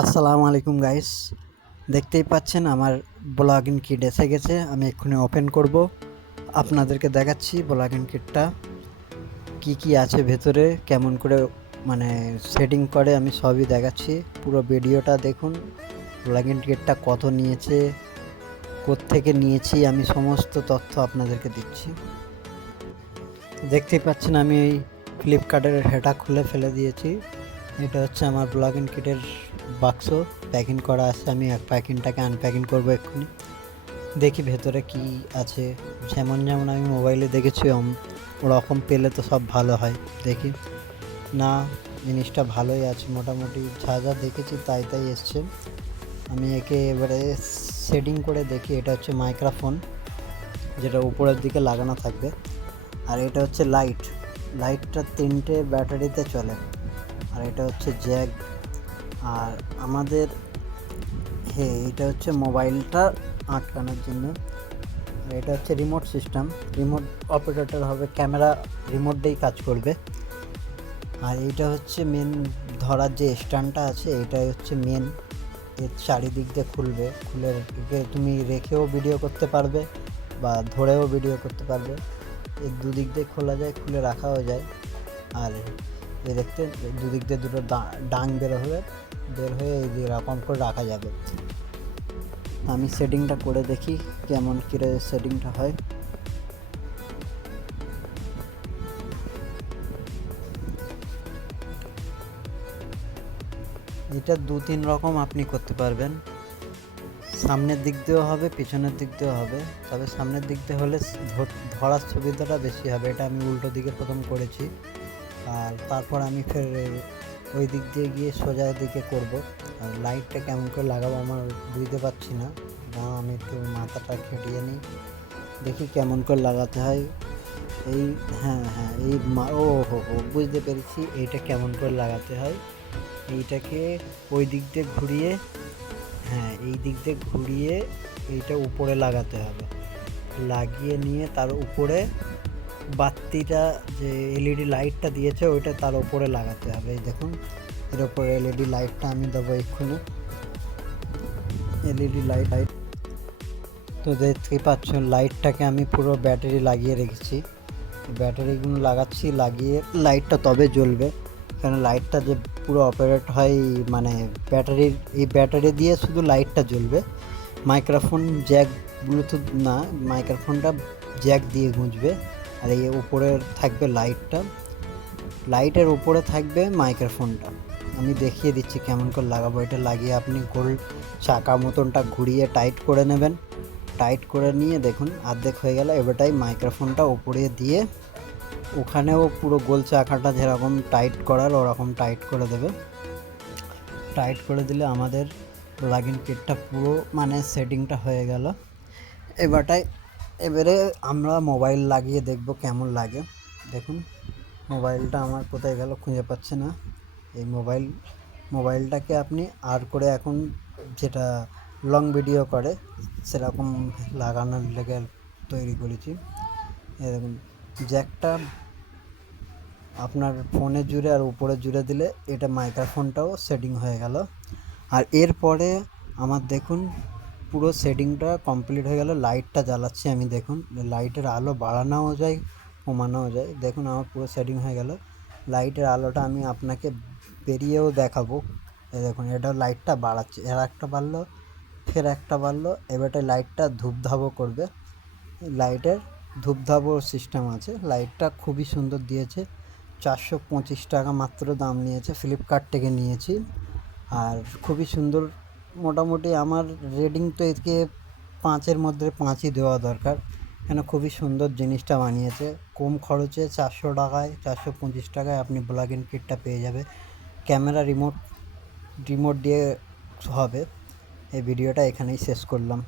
আসসালামু আলাইকুম গাইস, দেখতেই পাচ্ছেন আমার ব্লগিং কিট এসে গেছে। আমি এক্ষুনি ওপেন করব, আপনাদেরকে দেখাচ্ছি ব্লগিং কিটটা কি কি আছে ভেতরে, কেমন করে মানে সেটিং করে আমি সবই দেখাচ্ছি। পুরো ভিডিওটা দেখুন। ব্লগিং কিটটা কত নিয়েছে, কোত্থেকে নিয়েছি, আমি সমস্ত তথ্য আপনাদেরকে দিচ্ছি। দেখতেই পাচ্ছেন আমি এই ফ্লিপকার্টের হেটা খুলে ফেলে দিয়েছি। এটা হচ্ছে আমার ব্লগিং কিটের বাক্স, প্যাকিং করা আছে। আমি প্যাকিংটাকে আনপ্যাকিং করবো এক্ষুনি, দেখি ভেতরে কি আছে। যেমন যেমন আমি মোবাইলে দেখেছি ওরকম পেলে তো সব ভালো হয়। দেখি, না, জিনিসটা ভালোই আছে মোটামুটি, যা যা দেখেছি তাই তাই এসছে। আমি একে এবারে সেটিং করে দেখি। এটা হচ্ছে মাইক্রোফোন, যেটা উপরের দিকে লাগানো থাকবে। আর এটা হচ্ছে লাইটটা 3টে ব্যাটারিতে চলে। আর এটা হচ্ছে জ্যাক। আর আমাদের এটা হচ্ছে মোবাইলটা আটকানোর জন্য। আর এটা হচ্ছে রিমোট সিস্টেম, রিমোট অপারেটর হবে, ক্যামেরা রিমোট দিয়েই কাজ করবে। আর এইটা হচ্ছে মেন ধরার যে স্ট্যান্ডটা আছে, এটাই হচ্ছে মেন। এর চারিদিক দিয়ে খুলবে, খুলে একে তুমি রেখেও ভিডিও করতে পারবে বা ধরেও ভিডিও করতে পারবে। এর দুদিক দিয়ে খোলা যায়, খুলে রাখাও যায়। আর দেখতে দুদিক দিয়ে দুটো ডাং বের হয়ে এই এরকম করে রাখা যাবে। আমি সেটিংটা করে দেখি কেমন করে সেটিংটা হয়। এটা 2-3 রকম আপনি করতে পারবেন। সামনের দিক দিয়েও হবে, পিছনের দিক দিয়েও হবে। তবে সামনের দিক দিয়ে হলে ধরার সুবিধাটা বেশি হবে। এটা আমি উল্টো দিকে প্রথম করেছি, আর তারপর আমি ফের ওই দিক দিয়ে গিয়ে সোজা দিকে করব। আর লাইটটা কেমন করে লাগাবো আমার বুঝতে পারছি না, আমি একটু মাথাটা খেটিয়ে নিই, দেখি কেমন করে লাগাতে হয়। এই হ্যাঁ হ্যাঁ এই ও হো বুঝতে পেরেছি এইটা কেমন করে লাগাতে হয়। এইটাকে ওই দিক দিয়ে ঘুরিয়ে, হ্যাঁ এই দিক দিয়ে ঘুরিয়ে এইটা উপরে লাগাতে হবে। লাগিয়ে নিয়ে তার উপরে বাতিটা, যে এলইডি লাইটটা দিয়েছে ওইটা তার উপরে লাগাতে হবে। এই দেখুন, এর উপরে এলইডি লাইটটা আমি দেবো এক্ষুনি। এলইডি লাইট তো দেখতেই পাচ্ছ, লাইটটাকে আমি পুরো ব্যাটারি লাগিয়ে রেখেছি। ব্যাটারিগুলো লাগাচ্ছি, লাগিয়ে লাইটটা তবে জ্বলবে। কারণ লাইটটা যে পুরো অপারেট হয় মানে এই ব্যাটারি দিয়ে শুধু লাইটটা জ্বলবে। মাইক্রোফোন জ্যাক, ব্লুটুথ না, মাইক্রোফোনটা জ্যাক দিয়ে গুঁজবে। আর এই উপরে থাকবে লাইটের উপরে থাকবে মাইক্রোফোনটা। আমি দেখিয়ে দিচ্ছি কেমন করে লাগাবো। এটা লাগিয়ে আপনি গোল চাকা মতনটা ঘুরিয়ে টাইট করে নেবেন। টাইট করে নিয়ে দেখুন অর্ধেক হয়ে গেল। এবারটাই মাইক্রোফোনটা উপরে দিয়ে ওখানেও পুরো গোল চাকাটা যেরকম টাইট করার ওরকম টাইট করে দেবে। টাইট করে দিলে আমাদের প্লাগইন কিটটা পুরো মানে সেটিংটা হয়ে গেল। এবারে আমরা মোবাইল লাগিয়ে দেখব কেমন লাগে। দেখুন মোবাইলটা আমার কোথায় গেল খুঁজে পাচ্ছে না। এই মোবাইলটাকে আপনি আর করে এখন যেটা লং ভিডিও করে সেরকম লাগানোর লেগে তৈরি করেছি। এরকম জ্যাকটা আপনার ফোনে জুড়ে আর উপরে জুড়ে দিলে এটা মাইক্রোফোনটাও সেটিং হয়ে গেল। আর এরপরে আমার দেখুন পুরো সেটিংটা কমপ্লিট হয়ে গেল। লাইটটা জ্বালাচ্ছি আমি, দেখুন লাইটের আলো বাড়ানোও যায় কমানোও যায়। দেখুন আমার পুরো সেটিং হয়ে গেল। লাইটের আলোটা আমি আপনাকে বেরিয়েও দেখাবো। দেখুন এটা লাইটটা বাড়াচ্ছে, এর একটা বাড়লো, ফের একটা বাড়লো। এবারটা লাইটটা ধূপধাপও করবে। লাইটের ধূপধাপও সিস্টেম আছে। লাইটটা খুবই সুন্দর দিয়েছে। 425 টাকা মাত্র দাম নিয়েছে, ফ্লিপকার্ট থেকে নিয়েছি। আর খুবই সুন্দর, মোটামুটি আমার রেটিং তো একে 5-এর মধ্যে 5ই দেওয়া দরকার। কেন খুবই সুন্দর জিনিসটা বানিয়েছে। কম খরচে 400 টাকায়, 425 টাকায় আপনি ব্লগিং কিটটা পেয়ে যাবে। ক্যামেরা রিমোট দিয়ে হবে। এই ভিডিওটা এখানেই শেষ করলাম।